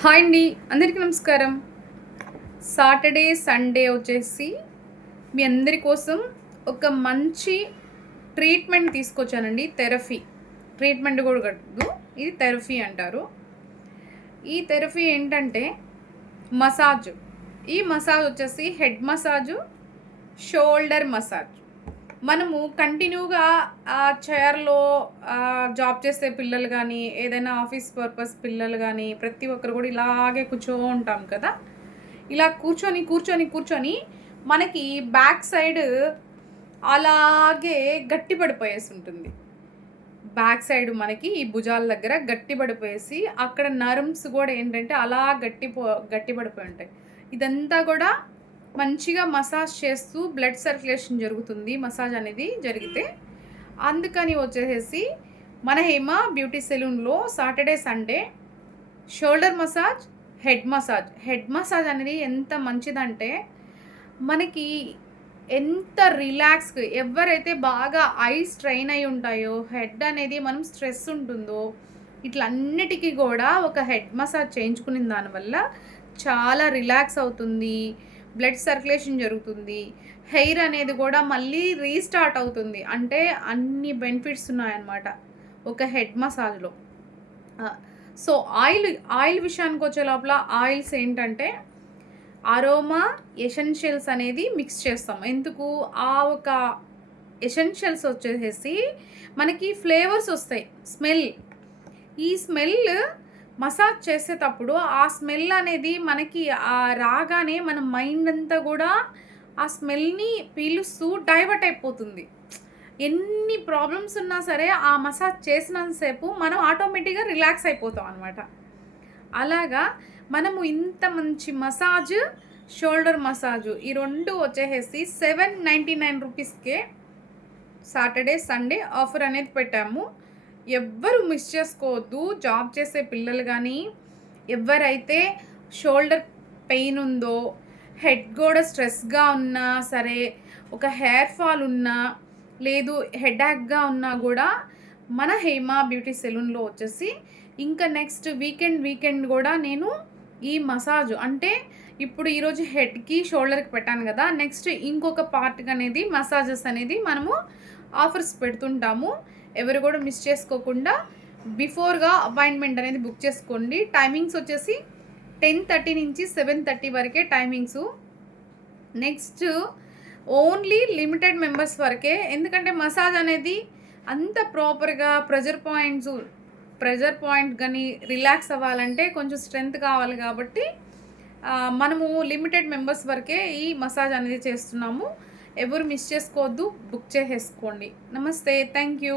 Hi అండి, అందరికీ నమస్కారం. సాటర్డే, సండే వచ్చేసి మీ అందరి కోసం ఒక మంచి ట్రీట్మెంట్ తీసుకొచ్చానండి. థెరపీ. ట్రీట్మెంట్ కూడా కాదు, ఇది థెరపీ అంటారు. ఈ థెరపీ ఏంటంటే మసాజ్. ఈ మసాజ్ వచ్చేసి హెడ్ మసాజు, షోల్డర్ మసాజ్. మనము కంటిన్యూగా ఆ చైర్‌లో జాబ్ చేసే పిల్లలు గానీ, ఏదైనా ఆఫీస్ పర్పస్ పిల్లలు గానీ, ప్రతి ఒక్కరు కూడా ఇలాగే ఉంటాం కదా! ఇలా కూర్చొని మనకి బ్యాక్ సైడ్ అలాగే గట్టి పడిపోయేసుంటుంది. బ్యాక్ సైడ్ మనకి ఈ భుజాల దగ్గర గట్టి పడిపోయేసి, అక్కడ నర్వ్స్ గూడా ఏంటంటే అలా గట్టి పడిపోయి ఉంటాయి. ఇదంతా కూడా మంచిగా మసాజ్ చేస్తూ బ్లడ్ సర్క్యులేషన్ జరుగుతుంది మసాజ్ అనేది జరిగితే. అందుకని వచ్చేసేసి మన హేమ బ్యూటీ సెలూన్‌లో Saturday, Sunday shoulder massage, head massage. Head massage అనేది ఎంత మంచిదంటే మనకి ఎంత రిలాక్స్‌గా ఎవరైతే బాగా ఐస్ స్ట్రెయిన్ అయ్యి ఉంటాయో, హెడ్ అనేది మనం స్ట్రెస్ ఉంటుందో, ఇట్లన్నిటికి కూడా ఒక హెడ్ మసాజ్ చేయించుకున్న దానివల్ల చాలా రిలాక్స్ అవుతుంది. బ్లడ్ సర్క్యులేషన్ జరుగుతుంది. హెయిర్ అనేది కూడా మళ్ళీ రీస్టార్ట్ అవుతుంది. అంటే అన్ని బెనిఫిట్స్ ఉన్నాయన్నమాట ఒక హెడ్ మసాజ్‌లో. సో ఆయిల్ విషయానికొచ్చే లోపల ఆయిల్స్ ఏంటంటే అరోమా ఎసెన్షియల్స్ అనేది మిక్స్ చేస్తాం. ఎందుకు? ఆ ఒక ఎసెన్షియల్స్ వచ్చేసేసి మనకి ఫ్లేవర్స్ వస్తాయి. స్మెల్. ఈ స్మెల్ మసాజ్ చేసేటప్పుడు ఆ స్మెల్ అనేది మనకి రాగానే మన మైండ్ అంతా కూడా ఆ స్మెల్‌ని పీలుస్తూ డైవర్ట్ అయిపోతుంది. ఎన్ని ప్రాబ్లమ్స్ ఉన్నా సరే ఆ మసాజ్ చేసినంత సేపు మనం ఆటోమేటిక్‌గా రిలాక్స్ అయిపోతాం అనమాట. అలాగా మనము ఇంత మంచి మసాజ్, షోల్డర్ మసాజు ఈ 2 వచ్చేసేసి 799 రూపీస్‌కే సాటర్డే, సండే ఆఫర్ అనేది పెట్టాము. ఎవ్వరు మిస్ చేసుకోవద్దు. జాబ్ చేసే పిల్లలు గానీ, ఎవరైతే షోల్డర్ పెయిన్ ఉందో, హెడ్ కూడా స్ట్రెస్‌గా ఉన్నా సరే, ఒక హెయిర్ ఫాల్ ఉన్నా, లేదు హెడేక్‌గా ఉన్నా గూడా మన హేమ బ్యూటీ సెలూన్‌లో వచ్చేసి ఇంకా నెక్స్ట్ వీకెండ్ కూడా నేను ఈ మసాజ్ అంటే ఇప్పుడు ఈరోజు హెడ్‌కి, షోల్డర్‌కి పెట్టాను గదా! నెక్స్ట్ ఇంకొక పార్ట్‌కి అనేది మసాజెస్ అనేది మనము ఆఫర్స్ పెడుతుంటాము. ఎవరు కూడా మిస్ చేసుకోకుండా బిఫోర్‌గా అపాయింట్మెంట్ అనేది బుక్ చేసుకోండి. టైమింగ్స్ వచ్చేసి 10:30 నుంచి 7:30 వరకే timings. Next only limited members వరకే. ఎందుకంటే మసాజ్ అనేది అంత ప్రాపర్‌గా ప్రెజర్ పాయింట్ గాని రిలాక్స్ అవ్వాలంటే కొంచెం స్ట్రెంత్ కావాలి కాబట్టి మనము లిమిటెడ్ మెంబర్స్ వరకే ఈ మసాజ్ అనేది చేస్తున్నాము. ఎవరు మిస్ చేసుకోవద్దు. బుక్ చేసేసుకోండి. నమస్తే. Thank you.